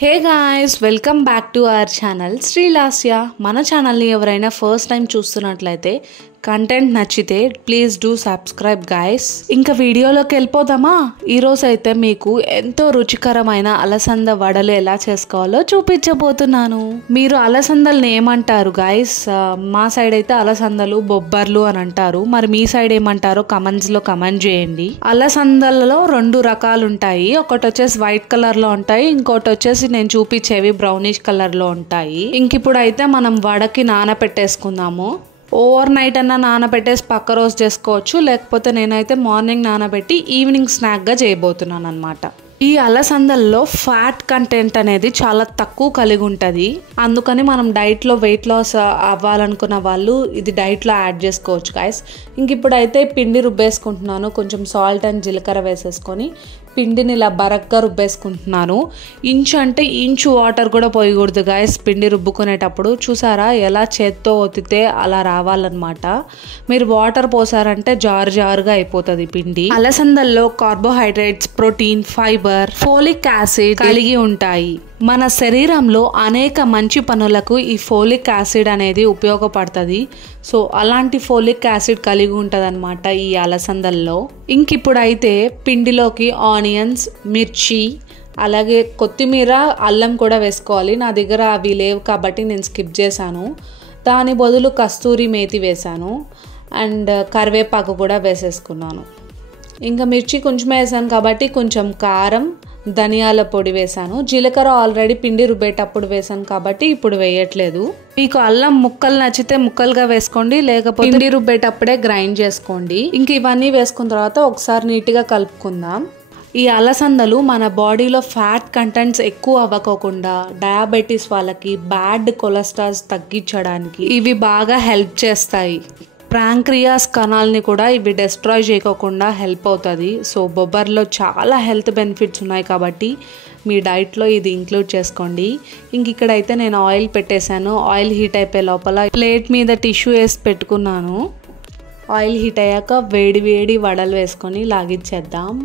Hey guys, welcome back to our channel Srilasya. మన ఛానల్ని ఎవరైనా ఫస్ట్ టైం చూస్తున్నట్లయితే కంటెంట్ నచ్చితే ప్లీజ్ డూ సబ్స్క్రైబ్ గాయ్స్. ఇంకా వీడియోలోకి వెళ్ళిపోదామా? ఈరోజు అయితే మీకు ఎంతో రుచికరమైన అలసంద వడలు ఎలా చేసుకోవాలో చూపించబోతున్నాను. మీరు అలసందల్ని ఏమంటారు గాయ్స్? మా సైడ్ అయితే అలసందలు బొబ్బర్లు అని అంటారు. మరి మీ సైడ్ ఏమంటారో కమెంట్స్లో కమెంట్ చేయండి. అలసందలలో రెండు రకాలు ఉంటాయి. ఒకటి వచ్చేసి వైట్ కలర్లో ఉంటాయి, ఇంకోటి వచ్చేసి నేను చూపించేవి బ్రౌనిష్ కలర్లో ఉంటాయి. ఇంక ఇప్పుడు అయితే మనం వడకి నానబెట్టేసుకుందాము. ఓవర్ నైట్ అన్న నానబెట్టేసి పక్క రోజు చేసుకోవచ్చు, లేకపోతే నేనైతే మార్నింగ్ నానబెట్టి ఈవినింగ్ స్నాక్గా చేయబోతున్నాను అనమాట. ఈ అలసందల్లో ఫ్యాట్ కంటెంట్ అనేది చాలా తక్కువ కలిగి ఉంటుంది. అందుకని మనం డైట్లో వెయిట్ లాస్ అవ్వాలనుకున్న వాళ్ళు ఇది డైట్లో యాడ్ చేసుకోవచ్చు గాయస్. ఇంక ఇప్పుడైతే పిండి రుబ్బేసుకుంటున్నాను. కొంచెం సాల్ట్ అండ్ జీలకర్ర వేసేసుకొని పిండిని ఇలా బరగ్గా రుబ్బేసుకుంటున్నాను. ఇంచు వాటర్ కూడా పోయకూడదు గాయస్ పిండి రుబ్బుకునేటప్పుడు. చూసారా ఎలా చేత్తో ఒత్తితే అలా రావాలన్నమాట. మీరు వాటర్ పోసారంటే జారుగా అయిపోతుంది పిండి. అలసందల్లో carbohydrates, protein, fibre, folic acid కలిగి ఉంటాయి. మన శరీరంలో అనేక మంచి పనులకు ఈ ఫోలిక్ యాసిడ్ అనేది ఉపయోగపడుతుంది. సో అలాంటి ఫోలిక్ యాసిడ్ కలిగి ఉంటుంది అనమాట ఈ అలసందల్లో. ఇంక ఇప్పుడైతే పిండిలోకి ఆనియన్స్, మిర్చి, అలాగే కొత్తిమీర, అల్లం కూడా వేసుకోవాలి. నా దగ్గర అవి లేవు కాబట్టి నేను స్కిప్ చేశాను. దాని బదులు కస్తూరి మేతి వేశాను అండ్ కరివేపాకు కూడా వేసేసుకున్నాను. ఇంకా మిర్చి కొంచెం వేసాను కాబట్టి కొంచెం కారం, ధనియాల పొడి వేసాను. జీలకర్ర ఆల్రెడీ పిండి రుబ్బేటప్పుడు వేసాను కాబట్టి ఇప్పుడు వేయట్లేదు. మీకు అల్లం ముక్కలు నచ్చితే ముక్కలుగా వేసుకోండి, లేకపోతే పిండి రుబ్బేటప్పుడే గ్రైండ్ చేసుకోండి. ఇంక ఇవన్నీ వేసుకున్న తర్వాత ఒకసారి నీట్గా కలుపుకుందాం. ఈ అలసందలు మన బాడీలో ఫ్యాట్ కంటెంట్స్ ఎక్కువ అవ్వకోకుండా డయాబెటీస్ వాళ్ళకి, బ్యాడ్ కొలెస్ట్రాల్ తగ్గించడానికి ఇవి బాగా హెల్ప్ చేస్తాయి. ప్యాంక్రియాస్ కణాలని కూడా ఇవి డెస్ట్రాయ్ చేయకోకుండా హెల్ప్ అవుతుంది. సో బొబ్బర్లో చాలా హెల్త్ బెనిఫిట్స్ ఉన్నాయి కాబట్టి మీ డైట్లో ఇది ఇంక్లూడ్ చేసుకోండి. ఇంక ఇక్కడైతే నేను ఆయిల్ పెట్టేశాను. ఆయిల్ హీట్ అయిపోయే లోపల ప్లేట్ మీద టిష్యూ వేసి పెట్టుకున్నాను. ఆయిల్ హీట్ అయ్యాక వేడి వడలు వేసుకొని లాగిచ్చేద్దాం.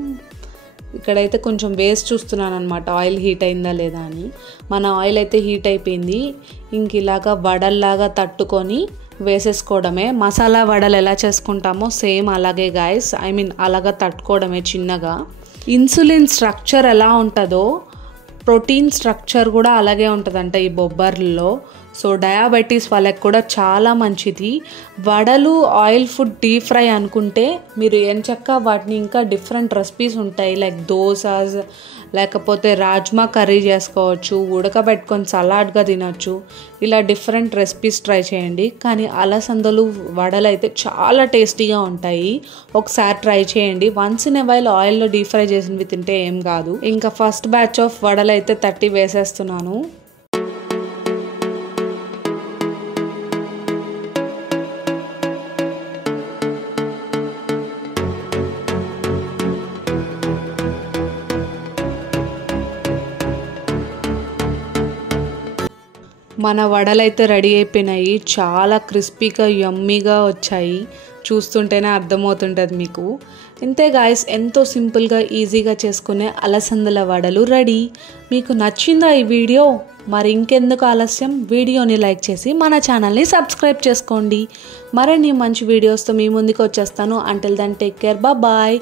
ఇక్కడైతే కొంచెం వేసి చూస్తున్నాను అనమాట ఆయిల్ హీట్ అయిందా లేదా అని. మన ఆయిల్ అయితే హీట్ అయిపోయింది. ఇంక ఇలాగా వడల్లాగా తట్టుకొని వేసేసుకోవడమే. మసాలా వడలు ఎలా చేసుకుంటామో సేమ్ అలాగే గాయస్, అలాగా తట్టుకోవడమే చిన్నగా. ఇన్సులిన్ స్ట్రక్చర్ ఎలా ఉంటుందో ప్రోటీన్ స్ట్రక్చర్ కూడా అలాగే ఉంటుందంట ఈ బొబ్బర్లలో. సో డయాబెటీస్ వాళ్ళకి కూడా చాలా మంచిది. వడలు ఆయిల్ ఫుడ్ డీప్ ఫ్రై అనుకుంటే మీరు ఎంచక్కా వాటిని ఇంకా డిఫరెంట్ రెసిపీస్ ఉంటాయి. లైక్ దోసాస్, లేకపోతే రాజ్మా కర్రీ చేసుకోవచ్చు, ఉడకబెట్టుకొని సలాడ్గా తినొచ్చు. ఇలా డిఫరెంట్ రెసిపీస్ ట్రై చేయండి. కానీ అలసందలు వడలు అయితే చాలా టేస్టీగా ఉంటాయి. ఒకసారి ట్రై చేయండి. వన్స్ ఇన్ ఎ వైల్ ఆయిల్లో డీప్ ఫ్రై చేసినవి తింటే ఏం కాదు. ఇంకా ఫస్ట్ బ్యాచ్ ఆఫ్ వడలు అయితే 30 వేసేస్తున్నాను. మన వడలైతే రెడీ అయిపోయినాయి. చాలా క్రిస్పీగా యమ్మీగా వచ్చాయి. చూస్తుంటేనే అర్థమవుతుంటుంది మీకు. ఇంతే గాయస్, ఎంతో సింపుల్గా ఈజీగా చేసుకునే అలసందల వడలు రెడీ. మీకు నచ్చిందా ఈ వీడియో? మరి ఇంకెందుకు ఆలస్యం, వీడియోని లైక్ చేసి మన ఛానల్ని సబ్స్క్రైబ్ చేసుకోండి. మరిన్ని మంచి వీడియోస్తో మీ ముందుకు వచ్చేస్తాను. Until then take care, bye.